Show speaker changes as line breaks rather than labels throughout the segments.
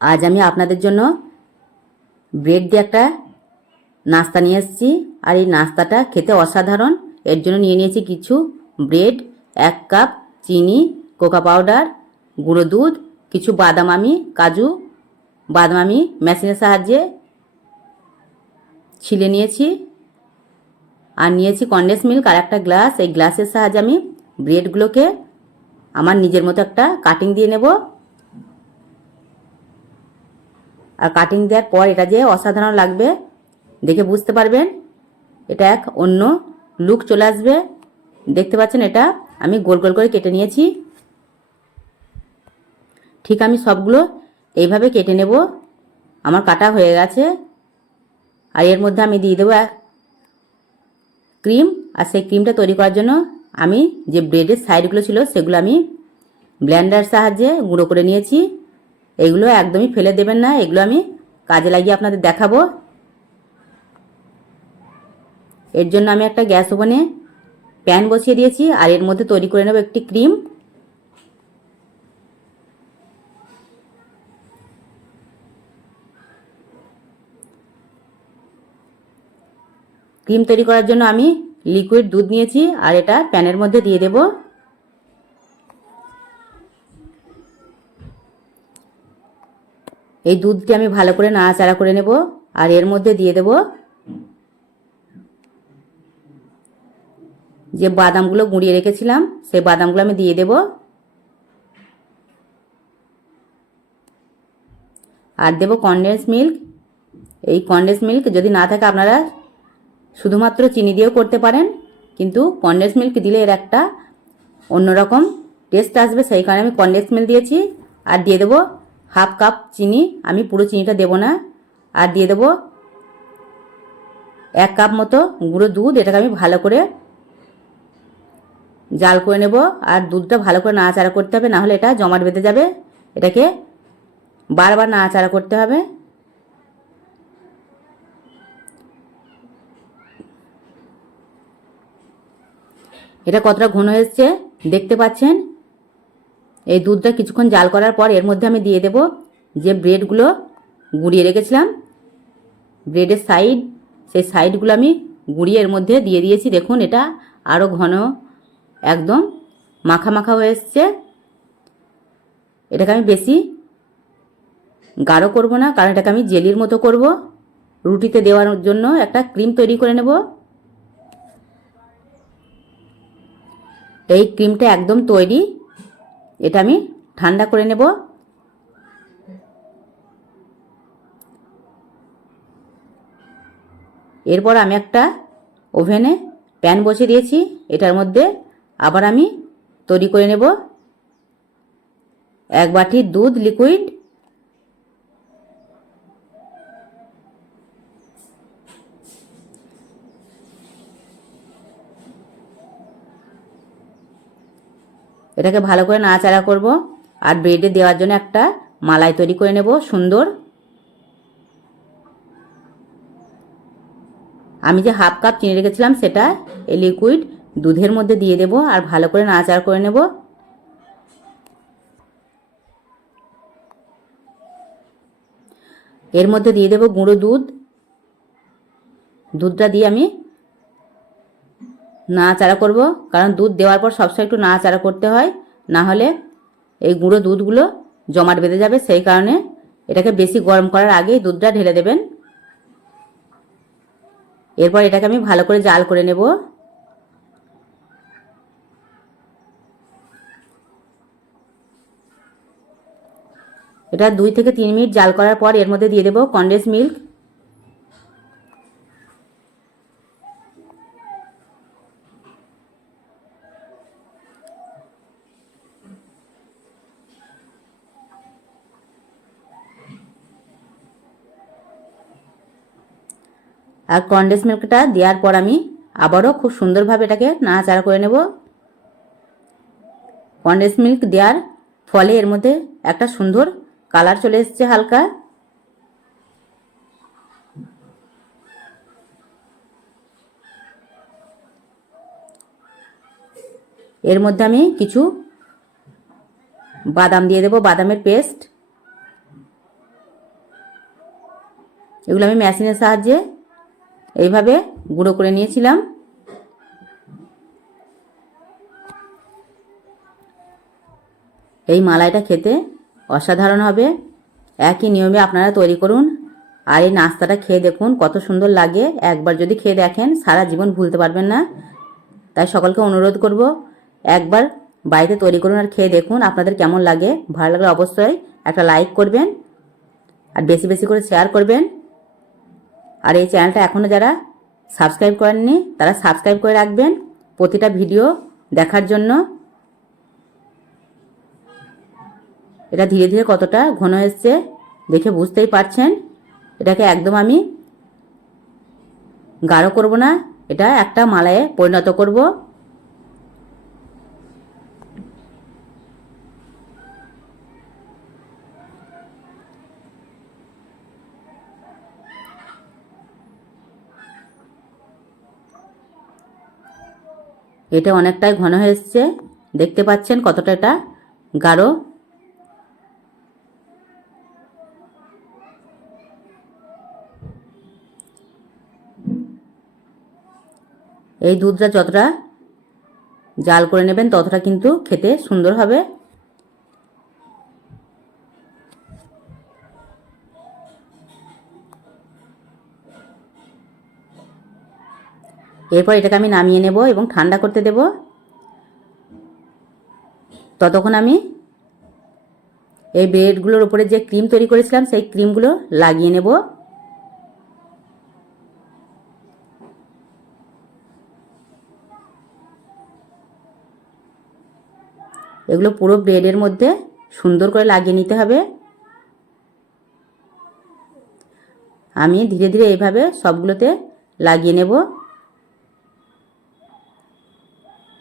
আজ আমি আপনাদের জন্য ব্রেড দিয়ে একটা নাস্তা নিয়ে এসেছি। আর এই নাস্তাটা খেতে অসাধারণ। এর জন্য নিয়ে নিয়েছি কিছু ব্রেড এক কাপ চিনি কোকা পাউডার গুঁড়ো দুধ, কিছু বাদাম আমি, কাজু, বাদাম আমি মেশিনের সাহায্যে ছিলে নিয়েছি। আর নিয়েছি কন্ডেন্স মিল্ক আর একটা গ্লাস এই গ্লাসের সাহায্যে আমি ব্রেডগুলোকে আমার নিজের মতো একটা কাটিং দিয়ে নেব। আর কাটিং দেওয়ার পর এটা যে অসাধারণ লাগবে, দেখে বুঝতে পারবেন। এটা এক অন্য লুক চলে আসবে। দেখতে পাচ্ছেন এটা, আমি গোল গোল করে কেটে নিয়েছি। ঠিক আমি সবগুলো এইভাবে কেটে নেব। আমার কাটা হয়ে গেছে। আর এর মধ্যে আমি দিয়ে দেবো ক্রিম আর সেই ক্রিমটা তৈরি করার জন্য আমি যে ব্রেডের সাইডগুলো ছিল, সেগুলো আমি ব্লেন্ডার সাহায্যে গুঁড়ো করে নিয়েছি। এগুলো একদমই ফেলে দেবেন না, এগুলো আমি কাজে লাগিয়ে আপনাদের দেখাবো। এর জন্য আমি একটা গ্যাস ওভেনে প্যান বসিয়ে দিয়েছি, আর এর মধ্যে তৈরি করে নেব একটি ক্রিম। ক্রিম তৈরি করার জন্য আমি লিকুইড দুধ নিয়েছি, আর এটা প্যানের মধ্যে দিয়ে দেব। এই দুধটি আমি ভালো করে নাড়াচাড়া করে নেব আর এর মধ্যে দিয়ে দেব যে বাদামগুলো গুঁড়িয়ে রেখেছিলাম, সেই বাদামগুলো আমি দিয়ে দেব। আর দেব কনডেন্স মিল্ক এই কনডেন্স মিল্ক যদি না থাকে আপনারা শুধুমাত্র চিনি দিয়েও করতে পারেন, কিন্তু কনডেন্স মিল্ক দিলে এর একটা অন্যরকম টেস্ট আসবে, সেই কারণে আমি কনডেন্স মিল্ক দিয়েছি। আর দিয়ে দেবো হাফ কাপ চিনি, আমি পুরো চিনিটা দেবো না। আর দিয়ে দেবো এক কাপ মতো গুঁড়ো দুধ, এটাকে আমি ভালো করে জাল করে নেব। আর দুধটা ভালো করে নাড়াচাড়া করতে হবে, নাহলে এটা জমাট বেঁধে যাবে। এটাকে বারবার নাড়াচাড়া করতে হবে। এটা কতটা ঘন এসছে দেখতে পাচ্ছেন? এই দুধটা কিছুক্ষণ জাল করার পর এর মধ্যে আমি দিয়ে দেব যে ব্রেডগুলো গুঁড়িয়ে রেখেছিলাম। ব্রেডের সাইড, সেই সাইডগুলো আমি গুঁড়িয়ে এর মধ্যে দিয়ে দিয়েছি। দেখুন, এটা আরও ঘন, একদম মাখা মাখা হয়ে এসছে। এটাকে আমি বেশি গাঢ় করব না, কারণ এটাকে আমি জেলির মতো করব। রুটিতে দেওয়ার জন্য একটা ক্রিম তৈরি করে নেব। এই ক্রিমটা একদম তৈরি এটা আমি ঠান্ডা করে নেব। এরপর আমি একটা ওভেনে প্যান বসিয়ে দিয়েছি। এটার মধ্যে আবার আমি তৈরি করে নেব। এক বাটি দুধ লিকুইড এটাকে ভালো করে নাড়াচাড়া করব আর ব্রেডে দেওয়ার জন্য একটা মালাই তৈরি করে নেব, সুন্দর। আমি যে হাফ কাপ চিনি রেখেছিলাম সেটা এই লিকুইড দুধের মধ্যে দিয়ে দেব আর ভালো করে নাড়াচাড়া করে নেব। এর মধ্যে দিয়ে দেব গুঁড়ো দুধ। দুধটা দিয়ে আমি নাড়াচাড়া করব। কারণ দুধ দেওয়ার পর সবসময় একটু নাড়াচাড়া করতে হয়। না হলে এই গুঁড়ো দুধগুলো জমাট বেঁধে যাবে। সেই কারণে এটাকে বেশি গরম করার আগেই দুধটা ঢেলে দেবেন। এরপর এটাকে আমি ভালো করে জাল করে নেব। এটা দুই থেকে তিন মিনিট জাল করার পর এর মধ্যে দিয়ে দেবো কন্ডেন্স মিল্ক। আর কন্ডেন্স মিল্কটা দেওয়ার পর আমি আবারও খুব সুন্দরভাবে এটাকে নাড়াচাড়া করে নেব। কন্ডেন্স মিল্ক দেওয়ার ফলে এর মধ্যে একটা সুন্দর কালার চলে এসছে হালকা। এর মধ্যে আমি কিছু বাদাম দিয়ে দেবো, বাদামের পেস্ট। এগুলো আমি মেশিনের সাহায্যে এইভাবে গুঁড়ো করে নিয়েছিলাম। এই মালাইটা খেতে অসাধারণ হবে। একই নিয়মে আপনারা তৈরি করুন। আর এই নাস্তাটা খেয়ে দেখুন কত সুন্দর লাগে। একবার যদি খেয়ে দেখেন সারা জীবন ভুলতে পারবেন না। তাই সকলকে অনুরোধ করব, একবার বাড়িতে তৈরি করুন আর খেয়ে দেখুন আপনাদের কেমন লাগে। ভালো লাগলে অবশ্যই একটা লাইক করবেন আর বেশি বেশি করে শেয়ার করবেন। আর এই চ্যানেলটা এখনও যারা সাবস্ক্রাইব করেননি, তারা সাবস্ক্রাইব করে রাখবেন। প্রতিটা ভিডিও দেখার জন্য এটা ধীরে ধীরে কতটা ঘন এসছে দেখে বুঝতেই পারছেন। এটাকে একদম আমি গাঢ় করব না, এটা একটা মালায় পরিণত করব। এটা অনেকটাই ঘন হয়ে এসছে। দেখতে পাচ্ছেন কতটা এটা গাঢ়। এই দুধটা যতটা জাল করে নেবেন, ততটা কিন্তু খেতে সুন্দর হবে। এরপর এটাকে আমি নামিয়ে নেব এবং ঠান্ডা করতে দেব। ততক্ষণ আমি এই ব্রেডগুলোর উপরে যে ক্রিম তৈরি করেছিলাম, সেই ক্রিমগুলো লাগিয়ে নেব। এগুলো পুরো ব্রেডের মধ্যে সুন্দর করে লাগিয়ে নিতে হবে। আমি ধীরে ধীরে এইভাবে সবগুলোতে লাগিয়ে নেব।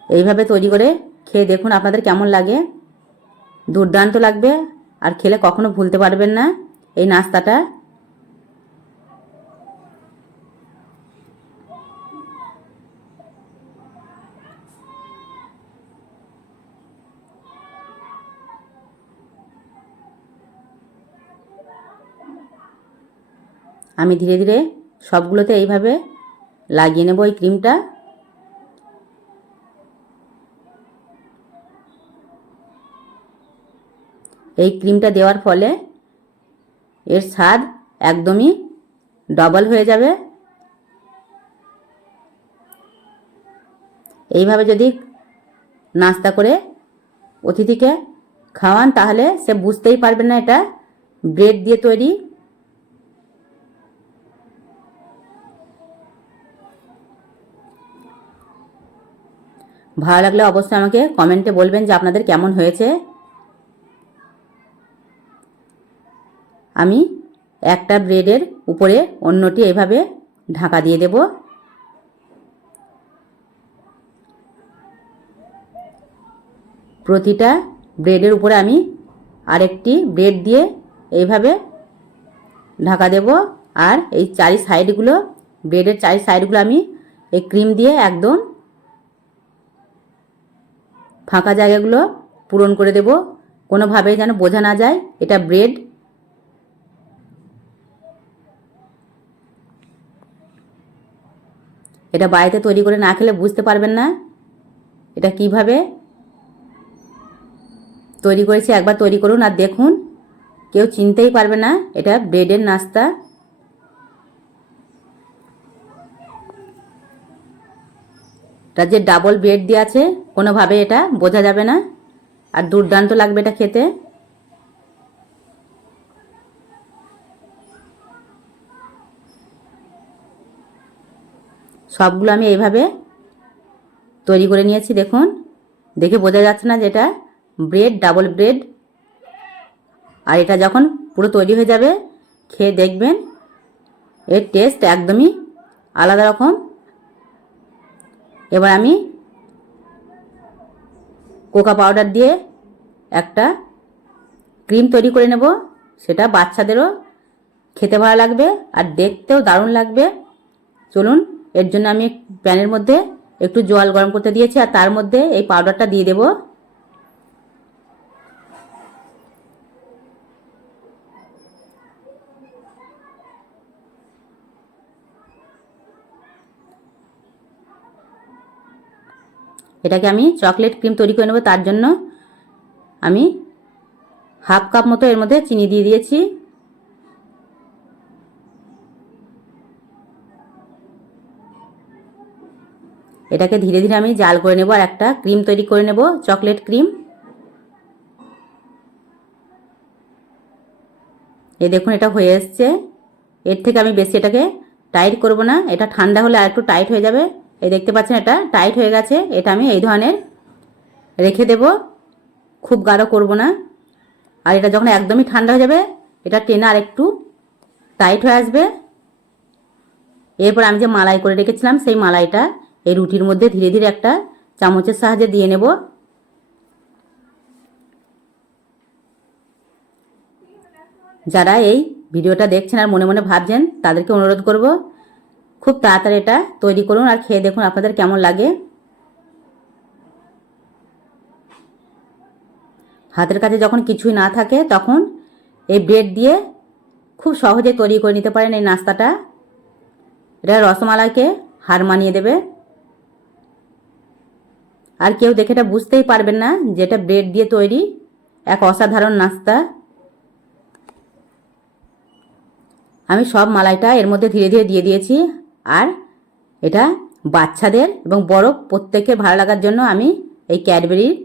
এইভাবে তৈরি করে খেয়ে দেখুন আপনাদের কেমন লাগে। দুর্দান্ত লাগবে। আর খেলে কখনো ভুলতে পারবেন না। এই নাস্তাটা। আমি ধীরে ধীরে সবগুলোতে এইভাবে লাগিয়ে নেব এই ক্রিমটা। এই ক্রিমটা দেওয়ার ফলে এর স্বাদ একদমই ডবল হয়ে যাবে। এইভাবে যদি নাস্তা করে অতিথিকে খাওয়ান, তাহলে সে বুঝতেই পারবে না এটা ব্রেড দিয়ে তৈরি। ভালো লাগলে অবশ্যই আমাকে কমেন্টে বলবেন যে আপনাদের কেমন হয়েছে। আমি একটা ব্রেডের উপরে অন্যটি এভাবে ঢাকা দিয়ে দেব। প্রতিটা ব্রেডের উপরে আমি আরেকটি ব্রেড দিয়ে এইভাবে ঢাকা দেব আর এই চারি সাইডগুলো, ব্রেডের চারি সাইডগুলো আমি এই ক্রিম দিয়ে একদম ফাঁকা জায়গাগুলো পূরণ করে দেব। কোনোভাবেই যেন বোঝা না যায় এটা ব্রেড এটা বাড়িতে তৈরি করে না খেলে বুঝতে পারবেন না? এটা কীভাবে? তৈরি করেছি, একবার তৈরি করুন আর দেখুন। কেউ চিনতেই পারবে না, এটা ব্রেডের নাস্তা। এটা যে ডাবল ব্রেড দিয়ে আছে, কোনোভাবে এটা বোঝা যাবে না। আর দুর্দান্ত লাগবে এটা খেতে। সবগুলো আমি এইভাবে তৈরি করে নিয়েছি, দেখুন। দেখে বোঝা যাচ্ছে না যে এটা ব্রেড, ডাবল ব্রেড। আর এটা যখন পুরো তৈরি হয়ে যাবে, খেয়ে দেখবেন, এর টেস্ট একদমই আলাদা রকম। এবার আমি কোকা পাউডার দিয়ে একটা ক্রিম তৈরি করে নেব, সেটা বাচ্চাদেরও খেতে ভালো লাগবে আর দেখতেও দারুণ লাগবে। চলুন এর জন্য আমি প্যানের মধ্যে একটু জল গরম করতে দিয়েছি আর তার মধ্যে এই পাউডারটা দিয়ে দেব। এটাকে আমি চকলেট ক্রিম তৈরি করে নেব, তার জন্য আমি হাফ কাপ মতো এর মধ্যে চিনি দিয়ে দিয়েছি। এটাকে ধীরে ধীরে আমি জাল করে নেব আর একটা ক্রিম তৈরি করে নেব, চকলেট ক্রিম। এই দেখুন, এটা হয়ে এসছে। এর থেকে আমি বেশি এটাকে টাইট করব না, এটা ঠান্ডা হলে আর একটু টাইট হয়ে যাবে। এই দেখতে পাচ্ছেন, এটা টাইট হয়ে গেছে, এটা আমি এই ধরনের রেখে দেব। খুব গাঢ় করব না। আর এটা যখন একদমই ঠান্ডা হয়ে যাবে, এটা টেনে আর একটু টাইট হয়ে আসবে। এরপর আমি যে মালাই করে রেখেছিলাম, সেই মালাইটা এই রুটির মধ্যে ধীরে ধীরে একটা চামচের সাহায্যে দিয়ে নেব। যারা এই ভিডিওটা দেখছেন আর মনে মনে ভাবছেন, তাদেরকে অনুরোধ করব, খুব তাড়াতাড়ি এটা তৈরি করুন আর খেয়ে দেখুন আপনাদের কেমন লাগে। হাতের কাছে যখন কিছুই না থাকে, তখন এই ব্রেড দিয়ে খুব সহজে তৈরি করে নিতে পারেন এই নাস্তাটা। এটা রসমালাইকে হার মানিয়ে দেবে। আর কেউ দেখে এটা বুঝতেই পারবেন না যে এটা ব্রেড দিয়ে তৈরি। এক অসাধারণ নাস্তা। আমি সব মালাইটা এর মধ্যে ধীরে ধীরে দিয়ে দিয়েছি। আর এটা বাচ্চাদের এবং বড় প্রত্যেকের ভালো লাগার জন্য আমি এই ক্যাডবেরির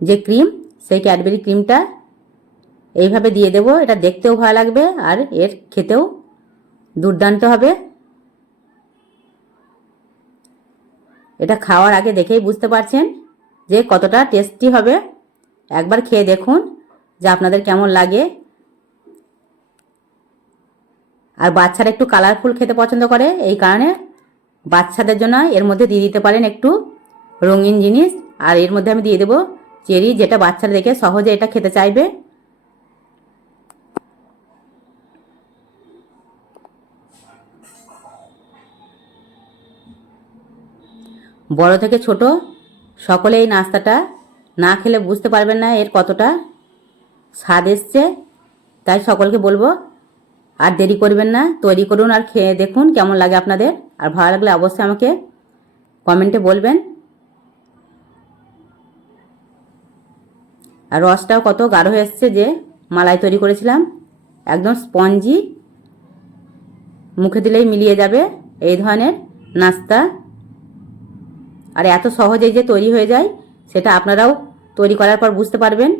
যে ক্রিম, সেই ক্যাডবেরি ক্রিমটা এইভাবে দিয়ে দেবো। এটা দেখতেও ভালো লাগবে আর এর খেতেও দুর্দান্ত হবে। এটা খাওয়ার আগে দেখেই বুঝতে পারছেন যে কতটা টেস্টি হবে। একবার খেয়ে দেখুন যে আপনাদের কেমন লাগে। আর বাচ্চারা একটু কালারফুল খেতে পছন্দ করে, এই কারণে বাচ্চাদের জন্য এর মধ্যে দিয়ে দিতে পারেন একটু রঙিন জিনিস। আর এর মধ্যে আমি দিয়ে দেবো চেরি, যেটা বাচ্চারা দেখে সহজে এটা খেতে চাইবে। বড় থেকে ছোট সকলে এই নাস্তাটা না খেলে বুঝতে পারবেন না এর কতটা স্বাদ এসছে। তাই সকলকে বলব, আর দেরি করবেন না, তৈরি করুন আর খেয়ে দেখুন কেমন লাগে আপনাদের। আর ভালো লাগলে অবশ্যই আমাকে কমেন্টে বলবেন। আর রসটাও কত গাঢ় হয়ে এসছে যে মালাই তৈরি করেছিলাম। একদম স্পঞ্জি, মুখে দিলেই মিলিয়ে যাবে এই ধরনের নাস্তা। আর এত সহজেই যে তৈরি হয়ে যায় সেটা আপনারাও তৈরি করার পর বুঝতে পারবেন।